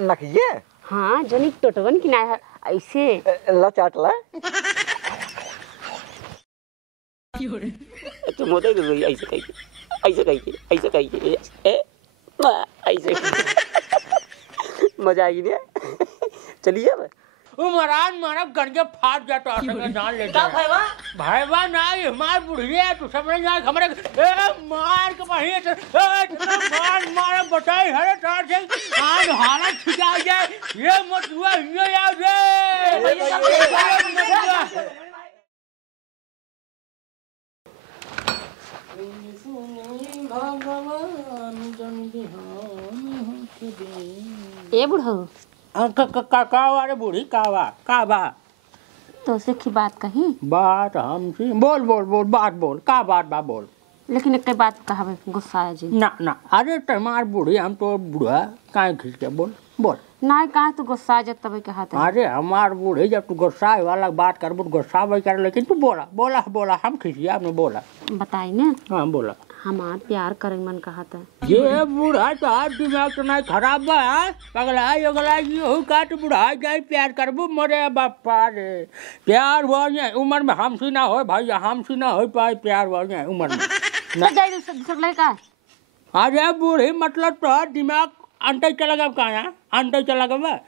नखिए हाँ जनी टोटवन की ना ऐसे ला चाट ला तुम होते ही ऐसे कहिए ऐसे कहिए ऐसे मजा आएगी ना। चलिए अब वो महाराज मारा गंजे फाट जाता है जान ले का भाईवा भाईवा नहीं हमार बुढ़िया तू समझ ना हमारे मार के वहीं मार मारा बताई हरे तार से आज हालत छिटा जाए ये मत हुआ ये याद ए बुढ़ऊ कावा रे बूढ़ी कावा कावा तो से की बात कही बात हमसे बोल बोल बोल बात बोल का बात बा बोल लेकिन एक बात कहा गुस्सा है जी ना ना अरे तुम्हार बूढ़ी हम तो बूढ़ा काहे खींच के बोल बोल ना कहा तू गुस्सा जब तब कहा था अरे हमार बूढ़ी जब तू गुस्सा वाला बात कर गुस्सा वही कर लेकिन तू बोला बोला बोला हम खींचिए आपने बोला बताई ना हाँ बोला हमार प्यार करे मन कहा था ये बूढ़ा तो आज दिमाग तो नहीं खराब बा पगला योगला यू का तो बूढ़ा जाए प्यार करबू मरे बापा रे प्यार हो जाए उम्र में हमसी ना हो भाई हमसी ना हो पाए प्यार हो जाए उम्र में तो जाए दूसरा लड़का अरे बूढ़ी मतलब तो दिमाग अंटे चला गया कहाँ अंटे चला गया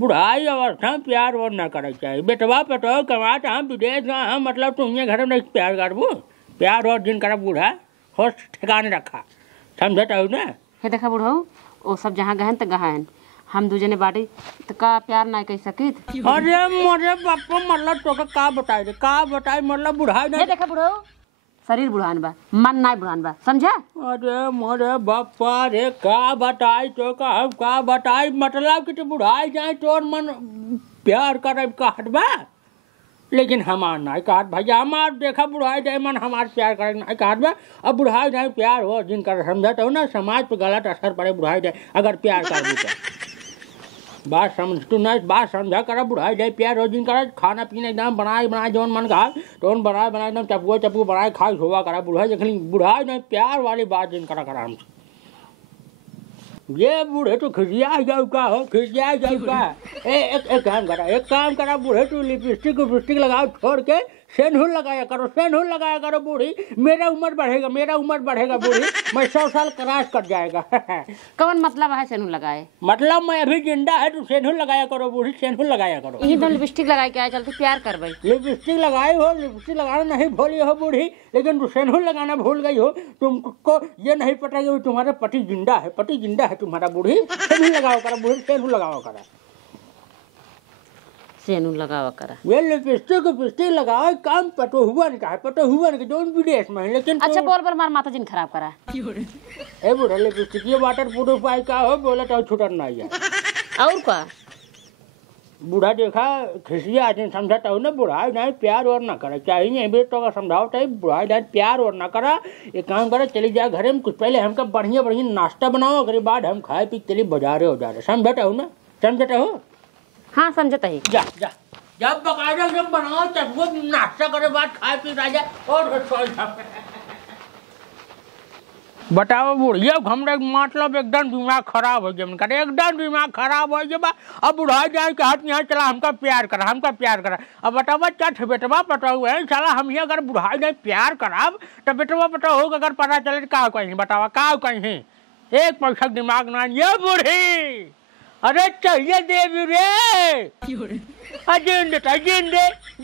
बुढ़ाई अवस्था में प्यार और ना करे चाहिए बेटवा पटो कमा हम विदेश में हम मतलब तुम्हें घर में प्यार करबू प्यार और दिन कर बूढ़ा होश ठिकाने रखा समझता हो ना हे देखा बुढ़ऊ वो सब जहाँ गहन तो गहन हम दू जने बाटी तो का प्यार ना कह सकित अरे मोरे बापा मतलब तो का बताए मतलब बुढ़ाई हे देखा बुढ़ऊ शरीर बुढ़ान बा मन ना बुढ़ान बा समझा अरे मोरे बापा रे का बताई तो का बताई मतलब कि तो बुढ़ाई जाए तोर मन प्यार करे कहत बा लेकिन हमार ना कहत भैया हमार देखा बुढ़ाई जाए मन हमार प्यार करे ना कहत बा अब बुढ़ाई जाए प्यार हो जिन कर समझत हो ना समाज पे गलत असर पड़े बुढ़ाई जाए अगर प्यार कर तो बात समझ तू नहीं बात समझा कर बुढ़ाई जाए प्यार हो जिन कर खाना पीना एकदम बनाए जौन मन खा तो बनाए एकदम चप्पू बनाए खा सोवा करा बुढ़ाई जखनी बुढ़ाई जाए प्यार वाली बात जिन करा हमसे ये बूढ़े तो खिसिया जाऊ का हो खिसिया जाऊ का एक काम करा बूढ़े तू लिपस्टिक लगाओ छोड़ के सेंधूर लगाया करो बूढ़ी मेरा उम्र बढ़ेगा बूढ़ी मैं 100 साल क्रॉस कर जाएगा कौन मतलब है सेंधूर लगाए मतलब मैं अभी जिंदा है तू सेंधूर लगाया करो बूढ़ी सेंधूर लगाया करो यही तो लिपस्टिक लगाए के आए चलते प्यार कर भाई लिपस्टिक लगाए हो लिपस्टिक लगाना नहीं भूली हो बूढ़ी लेकिन तू सेंधूर लगाना भूल गई हो तुमको ये नहीं पता कि तुम्हारा पति जिंदा है तुम्हारा बूढ़ी सेंधूर लगाओ करा बूढ़ी सेंधूर लगाओ करा सेनू लगावा करा ये लिपस्टिक लगाओ काम पटो हुआ नहीं जोन विदेश में लेकिन अच्छा बोल पर मार माता जिन खराब करा ए बूढ़ा लिपस्टिक ये वाटर प्रूफ पाई का हो बोला तो छूटन नहीं है और का बूढ़ा देखा खिसिया आदमी समझाता हो ना बुढ़ाई नहीं प्यार और ना करे चाहिए बेटों का समझाओ चाहिए बुढ़ाई नहीं प्यार और ना करा एक काम करे चली जाए घरे में कुछ पहले हमका बढ़िया नाश्ता बनाओ अगर बाद हम खाए पी चली बाजारे हो जा रहे समझाता हो ना समझाता हो हाँ समझता ही जा जब बकायदा जब बनाओ तब वो नाश्ता करे बाद खाए पी राजा और बताओ बुढ़िया हमरे मतलब एकदम दिमाग खराब हो गया करे एकदम दिमाग खराब हो गया अब बुढ़ा जाए के हाथ यहाँ चला हमका प्यार करा अब बताओ चठ बेटवा पटा हुआ है साला हम ही अगर बुढ़ा जाए प्यार कराब तो बेटवा पटा होगा अगर पता चले का कहीं बतावा का कहीं एक पैसा दिमाग ना ये बूढ़ी अरे चाहिए देवी रे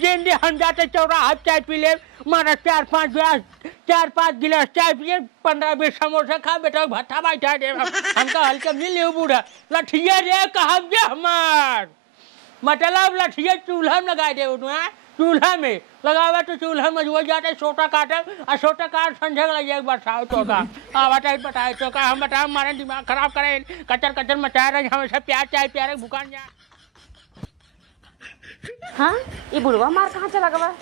जिंदे हम जाते चौराहा चाय पी ले मारा 4-5 गिलास चाय पिए 15-20 समोसा खा बेटा भट्टा बैठा दे हमका हल्का मिल ले बूढ़ा लठिया रे कहब जे हमार मतलब लठिया चूल्हा में लगा दे चूल्हा में लगावा तो चूल्हा में जो जाते छोटा काटे और छोटा काट संझक लग जाए बरसाओ चौका बताए चौका हम बताओ हमारे दिमाग खराब करे कचर मचाए रहे हमेशा प्यार भुकान जा हाँ ये बुढ़वा मार कहाँ चला गवा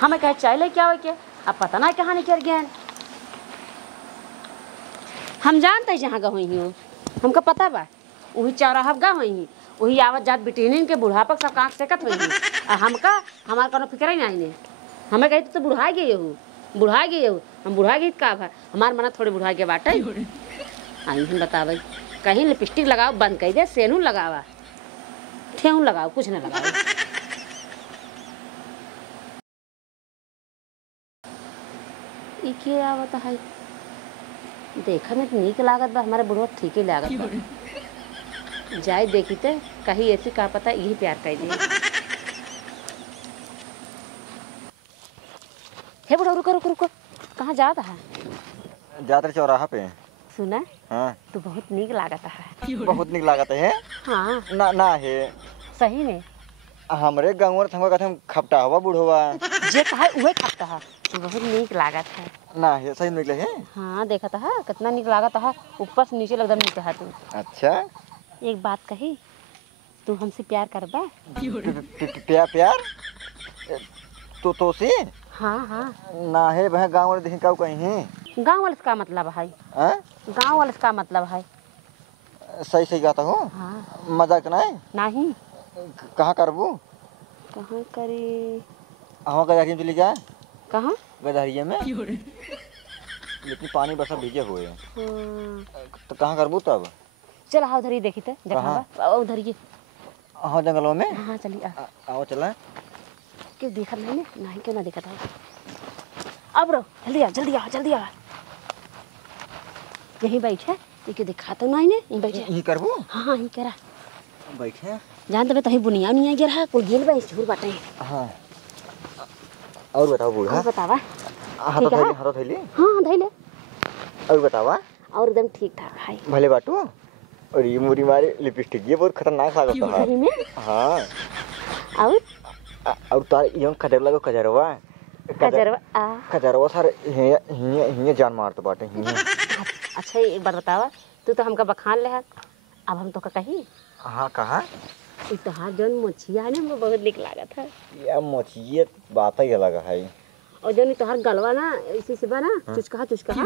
हमें कहे चाय ले क्या हो के अब पता ना कहाँ निकल गए हम जानते हैं जहाँ गई हूँ हमको पता बा वही चौराहा गा हुई वही आवत जात बिटिन के बुढ़ापक सब कांख सेकत हुई हमका हमार कोनो फिक्र ही नहीं हमें कही तो बुढ़ा गई हम बुढ़ा गई का भा हमार मना थोड़े बुढ़ा के बाटे आई हम बतावे कहीं लिपस्टिक लगाओ बंद कर दे, सेनू लगावा, ठेहू लगाओ, कुछ ना लगाओ। ई के आवत है, देखा में तो नीक लागत बा, हमारे बुढ़वा ठीक ही लागत बा। जाए देखी ते कहीं ऐसी का पता यही प्यार कर दी। हे बुढ़ा रुको रुको रुको, कहाँ जाता है? जाते चौराहा पे। सुना? हाँ। तू बहुत नीक लागत है। बहुत नीक लागत है? हाँ। ना ना है। सही में? हमरे गाँव में हमका कहते खपटा हुआ बुढ़वा। जे कहा उहे खपटा है। तू बहुत नीक लागत है। ना है, सही निकले है? हाँ देखा था कितना नीक लागत है, ऊपर से नीचे एकदम नीक है तू। अच्छा। एक बात कही, तू हमसे प्यार करबा? प्यार? तो से? हाँ हाँ। ना है वह गाँव वाले देखें कहीं है। गाँव वाले का मतलब है? गाँव वाले का मतलब है? सही सही कहता हूँ। हाँ। मजाक ना है? नहीं। कहाँ करबू? कहाँ करी? हम गदहरिया में चली गया। कहाँ? गदहरिया में। लेकिन पानी बरसा भीगे हुए। तो कहाँ करबू तब? चल हाँ उधर ही देखी थे। उधर ही। हाँ जंगलों में। हाँ चलिए। आओ चला। क्यों देखा नहीं क्यों ना देखा था? अब रो जल्दी आ जल्दी आ जल्दी आ। यहीं बैठे, ये क्यों दिखा तो नहीं ने? यहीं बैठे। यहीं करबू? हाँ यहीं करा। बैठे। जान तबे तही बुनिया नहीं आ गिरा, कुल गेल बे झूर बाटे। हाँ। और बताओ बूढ़ा। और बतावा। हाथ तो थैली। हाँ धैले। और बतावा। और एकदम ठीक ठाक है। भले बाटू। और ये मुरी मारे लिपस्टिक ये बहुत खतरनाक लागत है। सही में? हाँ। और तार ये कजर लगो कजरवा। कजरवा सर हिये जान मारत बाटे हिये। अच्छा एक बार बतावा, तू तो हमका बखान ले, अब हम तो का कही। हाँ कहा? तोहार जौन मोचिया है ना हमको बहुत निक लागत है। या मोचिया बात ही अलग है। और जौन तोहार गलवा ना इसी से बना चुचकहा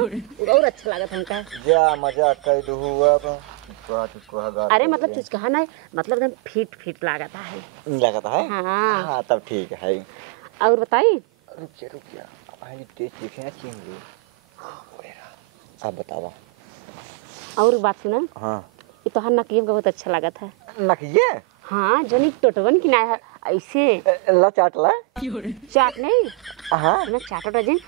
और अच्छा लागत हमका। जा मजाक कर दू अब। चुचकहा। अरे मतलब चुचकहा नहीं, मतलब एकदम फिट लागत है। लागत है? हाँ। हाँ तब ठीक है। और बताई? रुकिया आई टेस्ट देखे ना चिंगली। अब बतावा। और बात सुना। हाँ। ये तोहार नकिया बहुत अच्छा लागत है। नकिया? हाँ जो टोटवन की ना है ऐसे। ला चाट ला। चाट नहीं। हाँ। ना चाट रजन,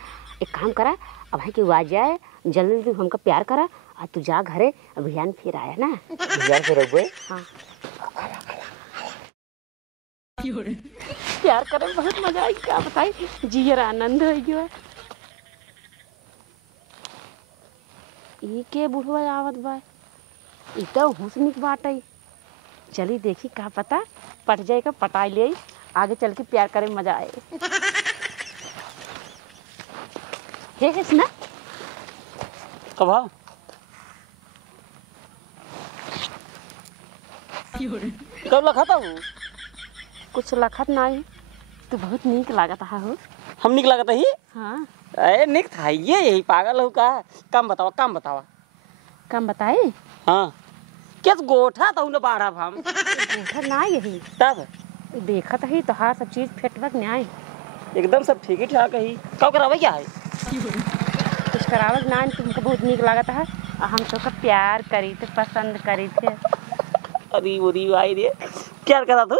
एक काम करा, अब है कि वो आ जाए जल्दी तू हमका प्यार करा और तू जा घरे, अभियान फिर आया ना। अभियान फिर रखबे? हाँ। प्यार करे बहुत मजा आई, क्या बताई, जीयर आनंद हो गया। ई के बुढ़वा आवत बा, ई तो हुस्निक बाटई। चली देखी का पता पट जाएगा, पटाई ले आगे चल के प्यार करे मजा आए। हे सुना कब कब लखाता हूँ? कुछ लखत नहीं, तू बहुत नीक लागत हो। हम निक लागत ही? हाँ। अरे निक था ये यही पागल हो का। काम बतावा। काम बताए? हाँ। क्या गोठा था उन्हें बाढ़ा हम? गोठा ना यही तब देखत है तोहार सब चीज फेटवक न्याय एकदम सब ठीक ही ठाक है। कब करावे क्या है? कुछ करावत ना, तुमको बहुत नीक लागत है और हम तो का प्यार करी थे, पसंद करी थे। अरे बोरी भाई रे प्यार करा तू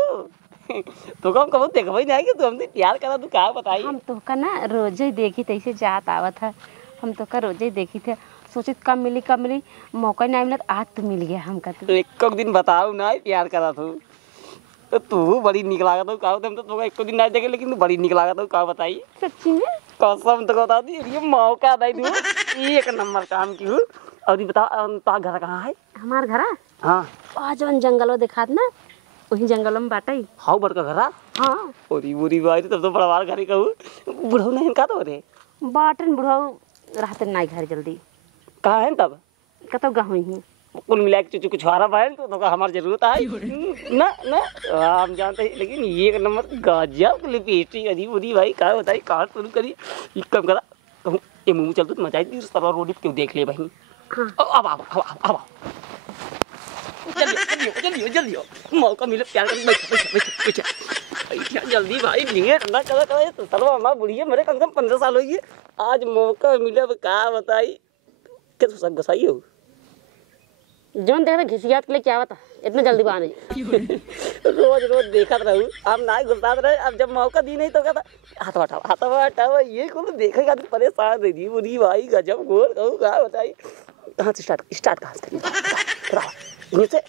तो कम कब देखो नहीं कि तू हमसे प्यार करा तू क्या बताई? हम तो का ना रोजे ही देखी थे, ऐसे जात आवत है, हम तो का रोजे ही देखी थे, सोचित कब मिली मौका नहीं मिला, आज तो मिल गया हमका। तो एक दिन बताओ ना प्यार करा तो तू बड़ी निक लागत हो। कहा हम तो एक दिन नहीं देखे लेकिन तू बड़ी निक लागत हो। कहा बताई? सच्ची में? कसम तो बता दी ये मौका दे दूँ एक नंबर काम की हूँ। और ये बताओ तो घर कहाँ है? हमार घर? हाँ। आज जंगलों दिखात ना, वही जंगलों में बाटई। हाँ बड़का घर? हाँ। और बुरी बात तब तो बड़वार घर ही कहूँ। बुढ़ऊ नहीं का तो रे बाटन बुढ़ऊ रहते नहीं घर जल्दी। कहाँ है तब? कतो गहुँ ही कुल मिला के चुचू कुछ हारा पाए तो हमारी जरूरत है ना ना हम जानते हैं। लेकिन एक नंबर गजब लिपस्टिक अजी बुरी भाई क्या बताई कहाँ शुरू करी। एक काम करा ये मुँह चल तो मचाई थी सर रोड क्यों देख ले भाई। अब जल्दी मौका मिले प्यार कर बैठा जल्दी भाई लिए ठंडा करा तो सरवा हमारा बुढ़िया मेरे कम से कम 15 साल हो गए। आज मौका मिले क्या बताई क्या तू सब गसाई हो? जोन देख रहे घिसियात के लिए क्या बता इतना जल्दी बाने रोज रोज देखत रहू हम ना गुस्सात रहे। अब जब मौका दी नहीं तो कहता हाथ हटाओ ये को देखेगा तो परेशान रह दी बुरी भाई गजब गोर कहूँ कहा बताई कहाँ से स्टार्ट कहाँ से करिए से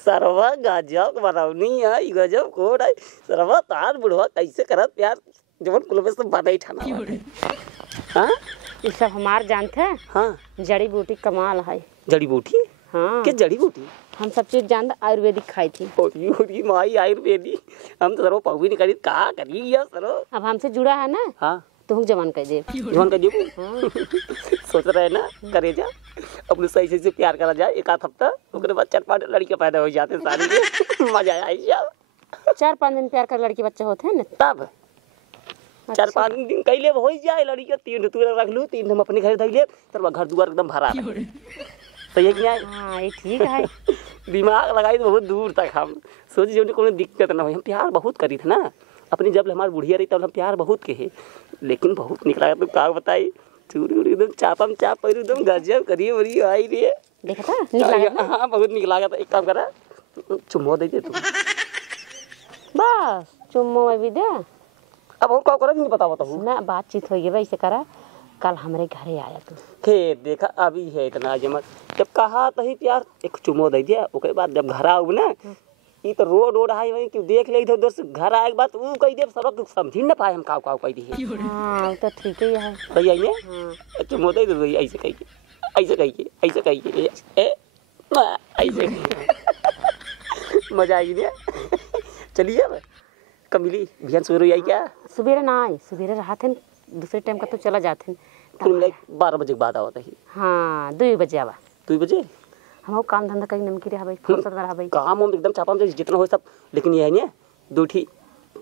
सरवा गजब बनावनी है गजब कोड है सरवा तार बुढ़वा कैसे करत प्यार जवन कुल में सब बात ही ठाना हाँ ये सब हमार जानते हैं। हाँ जड़ी बूटी कमाल है। जड़ी बूटी हाँ किस जड़ी बूटी हम सब चीज जानते आयुर्वेदिक खाई थी। ओरी माई आयुर्वेदी हम तो सरो पहुँ नहीं करी कहा करी या सरो अब हमसे जुड़ा है ना हाँ तो हम जवान कर दे जवान कर दे सोच रहे ना करे जा अपने सही से प्यार करा जाए एक आध हफ्ता उसके बाद 4-5 लड़कियां पैदा हो जाते सारी के मजा आई जा 4-5 दिन प्यार कर लड़की बच्चा होते हैं ना तब 4-5 दिन कैले हो जाए लड़कियां 3 तू रख लू 3 हम अपने घर धइले तर घर दुआर एकदम भरा सही है कि नहीं? हाँ ये ठीक है। दिमाग लगाई तो बहुत दूर तक हम सोची जो कोनो दिक्कत ना हो। हम प्यार बहुत करी थे ना अपनी जब हमारी बुढ़िया रही तब हम प्यार बहुत के लेकिन बहुत निकला तो का बताई चूड़ी उड़ी एकदम चापम चाप पर एकदम गजब करिए बड़ी आई रे देखा था निक लगा हाँ बहुत निक लगा था। एक काम करा चुम्मा दे दे तू बस चुम्मो में भी दे। अब और का करा नहीं पता बताऊँ ना बातचीत हो गई वैसे करा कल हमारे घरे आया तू फिर देखा अभी है इतना जमत जब कहा तही प्यार एक चुम्मो दे दिया उसके बाद जब घर आओ ना ये तो रोड आई वही कि देख ले इधर उधर से घर आए के बाद वो कही दे सब समझ न पाए हम काव काव कही दी हाँ तो ठीक ही है सही आई है चुम्मो दे दो ऐसे कहिए ऐसे कहिए ऐसे कहिए ऐसे मजा आई नहीं चलिए अब कब मिली बिहान सवेरे आई क्या सवेरे ना आए सवेरे रहा थे दूसरे टाइम का तो चला जाते कुल 12 बजे के बाद आवत है। हाँ 2 बजे आवा 2 बजे हम काम धंधा कहीं नमकी रहा भाई फुर्सत रहा भाई काम हम एकदम चापा में जितना हो सब लेकिन ये है नहीं दूठी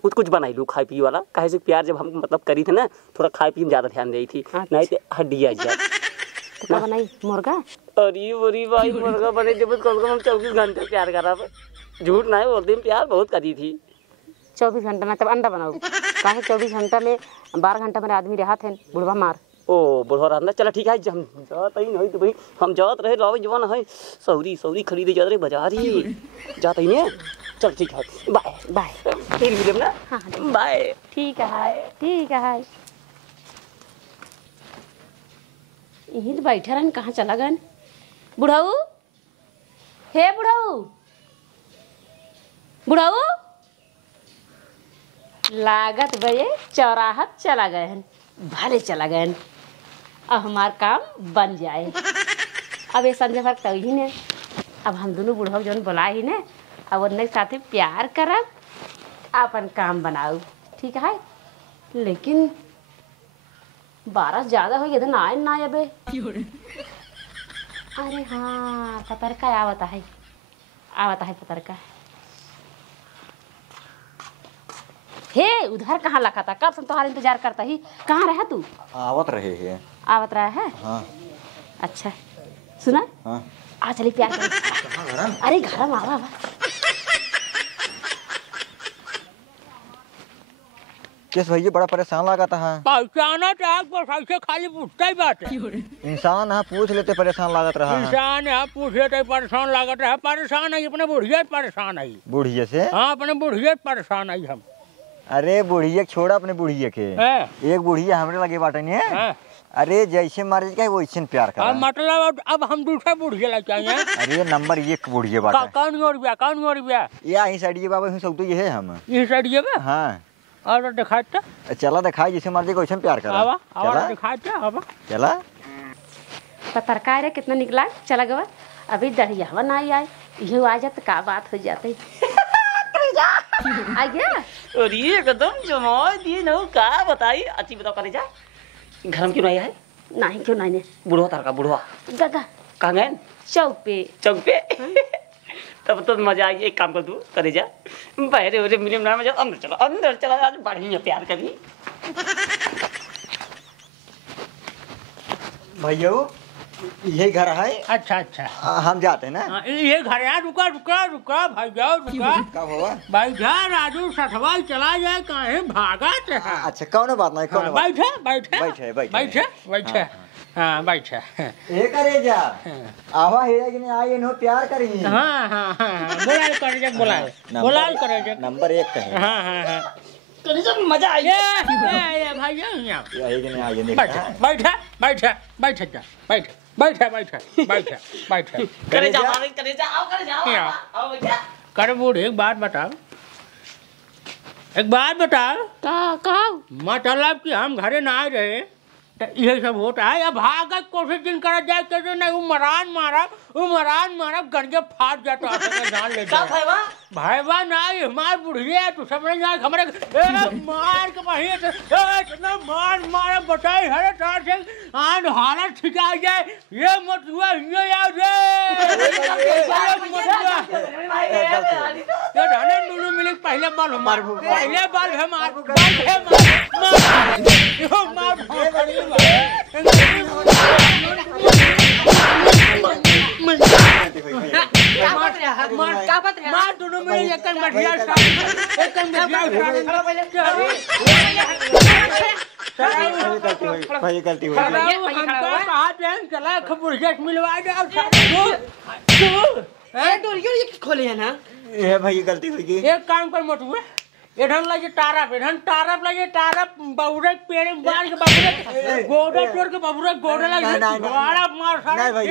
कुछ बनाई लू खाए पी वाला कहे से प्यार जब हम मतलब करी थे ना थोड़ा खाए पी में ज्यादा ध्यान दी थी नहीं तो हड्डी आ जाए तो क्या बनाई मुर्गा अरे बोरी भाई मुर्गा बने जब कम से कम 24 घंटे प्यार करा झूठ ना बोलते हैं प्यार बहुत करी थी 24 घंटा में तब अंडा बनाओ कहा 24 घंटा में 12 घंटा मेरे आदमी रहा थे बुढ़वा मार ओ बुढ़वा रहना चला ठीक है हम जात ही नहीं तो भाई हम जात रहे राव जवान है सौरी खरीदे जा रहे बाजारी जात ही नहीं चल ठीक है बाय बाय फिर मिले ना हाँ बाय ठीक है यही तो बैठे रहन कहाँ चला गन बुढ़ाऊ हे बुढ़ाऊ लागत भये चौराहत चला गए हैं भले चला गए हैं अब हमार काम बन जाए अब ये संजय भर तो ही ने अब हम दोनों बुढ़ाऊ जौन बुला ही ने अब उनके साथ प्यार करब अपन काम बनाऊ ठीक है लेकिन 12 ज़्यादा हो इधर आए ना अबे अरे हाँ पतरका आवता है पतरका हे उधर कहाँ लगा था कब से तुम्हारा इंतजार करता ही कहाँ रहा तू आवत रहे है आवत रहा है हाँ अच्छा सुना हाँ आ चली प्यार कर अरे घर में आवा किस भैया बड़ा परेशान लगा था पहचाना चाहे बस ऐसे खाली पूछता ही बात है इंसान हाँ पूछ लेते परेशान लागत रहा है इंसान है पूछ लेते परेशान लागत रहा परेशान है अपने बुढ़िया परेशान है बुढ़िया से हाँ अपने बुढ़िया परेशान है हम अरे बुढ़िया छोड़ा अपने बुढ़िया के एक बुढ़िया हमरे लगे बाटे ने अरे जैसे मारे क्या वैसे प्यार कर मतलब अब हम दूसरा बुढ़िया लग चाहिए अरे नंबर 1 बुढ़िया बाटे कौन और बिया या ही साइड ये बाबा ही सब तो ये है हम ये साइड ये हाँ और दिखाता चला दिखाई जैसे मर्जी वैसे प्यार कर आवा आवा दिखाता आवा चला पतरका रे कितना निकला चला गवा अभी दढ़िया ना आए ये आ जात का बात हो जाती आ गया अरे एकदम जमाई दिए न का बताई अच्छी बताओ करे जा घर में क्यों नहीं है नहीं क्यों नहीं बुढ़वा तार का बुढ़वा गगा कहाँ गए चौक पे तब तो मजा आई एक काम कर तू करे जा बहरे हो मिले ना मजा अंदर चला आज बढ़िया प्यार करी भैया यही घर है अच्छा हम जाते हैं ना ये घर है रुका भाई जाओ रुका कब होगा भाई जा राजू सठवाल चला जाए कहीं भागा अच्छा कौन बात नहीं कौन बैठे हाँ बैठा ए करे जा आवा हेरा कि नहीं आई नो प्यार करी। हाँ हाँ हाँ बोला करे जा बोला करे जा नंबर 1 कहे। हाँ हाँ हाँ करे जा मजा आई ये भाई यहाँ आई कि नहीं आई नहीं बैठा बैठा बैठा बैठा जा बैठा बैठा बैठा बैठा बैठा करे जा आओ करे जा आओ बेटा। कर बूढ़ एक बात बताओ का मतलब कि हम घरे ना आए रहे तो ये सब होता है। अब भागत कोशिश दिन करा जाए कैसे नहीं उमरान मारा गंजे फाट जाता है जान ले का भाईवा नहीं हमार बुढ़िया है तू समझ ना हमारे मार के वहीं इतना मार बताई हरे तार से आन हालत ठिका जाए ये मत हुआ ये याद ये ढाने नुनु मिले पहले बाल हमार मार दोनों में एक मठिया भाई गलती हुई कहा चला खबर मिलवा दे खोले है ना ये भाई गलती हुई। एक काम कर मोटू एढन लगे तारप लगे बहुरे पेड़ बार के बहुरे गोडे तोड़ के बहुरे गोडे लगे बड़ा मार सारा भाई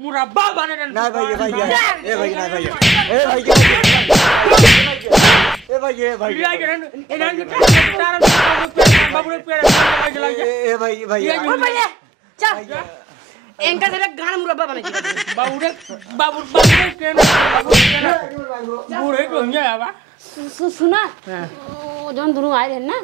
मुरब्बा बने ना भाई ए भाई ना भाई ए भाई एढन तारप बहुरे पेड़ लगे ए भाई चल एंकर से गान मुरब्बा बने बहुरे के बूढ़े तो हिया आवा सुना जोन दोनों आए रहे ना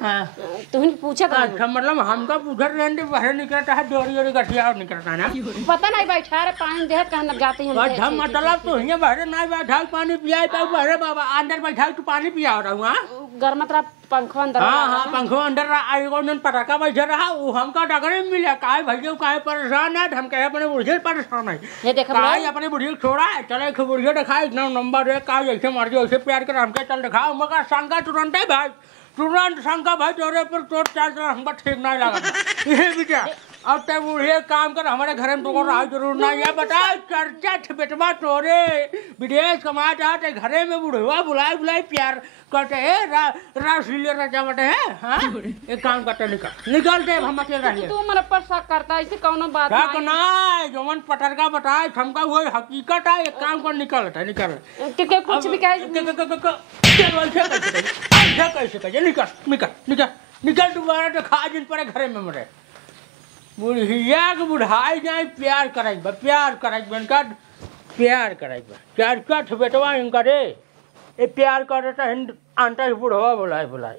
तुमने पूछा था। अच्छा मतलब हमका उधर रहने बाहर निकलता है डोरी गठिया और निकलता है ना पता नहीं बैठा रे पानी देहत कहना जाते हैं हम मतलब तो हिया बाहर नहीं बैठा पानी पिया तो बाहर बाबा अंदर बैठा तू पानी पिया रहा हूं गर्म तरह पंखो अंदर। हाँ पंखो अंदर आएगो नन पटाखा बैठा रहा वो हमका डगरे मिला काहे भैया काहे परेशान है हम कहे अपने बुढ़िया परेशान है ये देख काहे अपने बुढ़िया छोड़ा चले एक बुढ़िया दिखाए नंबर 1 का जैसे मर्जी वैसे प्यार कर हमके चल दिखा मगर शंका तुरंत है भाई तुरंत शंका भाई तोरे पर चोट चाल हमका ठीक नहीं लगा ये बेटा अब ते बुढ़िया काम कर हमारे घर में तो रहा जरूर नहीं है बता चर्चा बेटवा तोरे विदेश कमा जाते घरे में बुढ़वा बुलाए प्यार करते है रासलीले राजा बटे है हाँ एक काम करते निकलते हम अकेले रहिए तू मन पर शक करता ऐसे कौनो बात नहीं जो मन पटरका बताए हमका वो हकीकत है एक काम कर निकल के कुछ भी कैसे निकल दोबारा तो खा जिन पर घरे में मरे बुढ़िया के बुढ़ाई जाए प्यार कराई बनकर प्यार कराई बेटवा इनका रे ये प्यार करे तो अंतर बुढ़वा बुलाए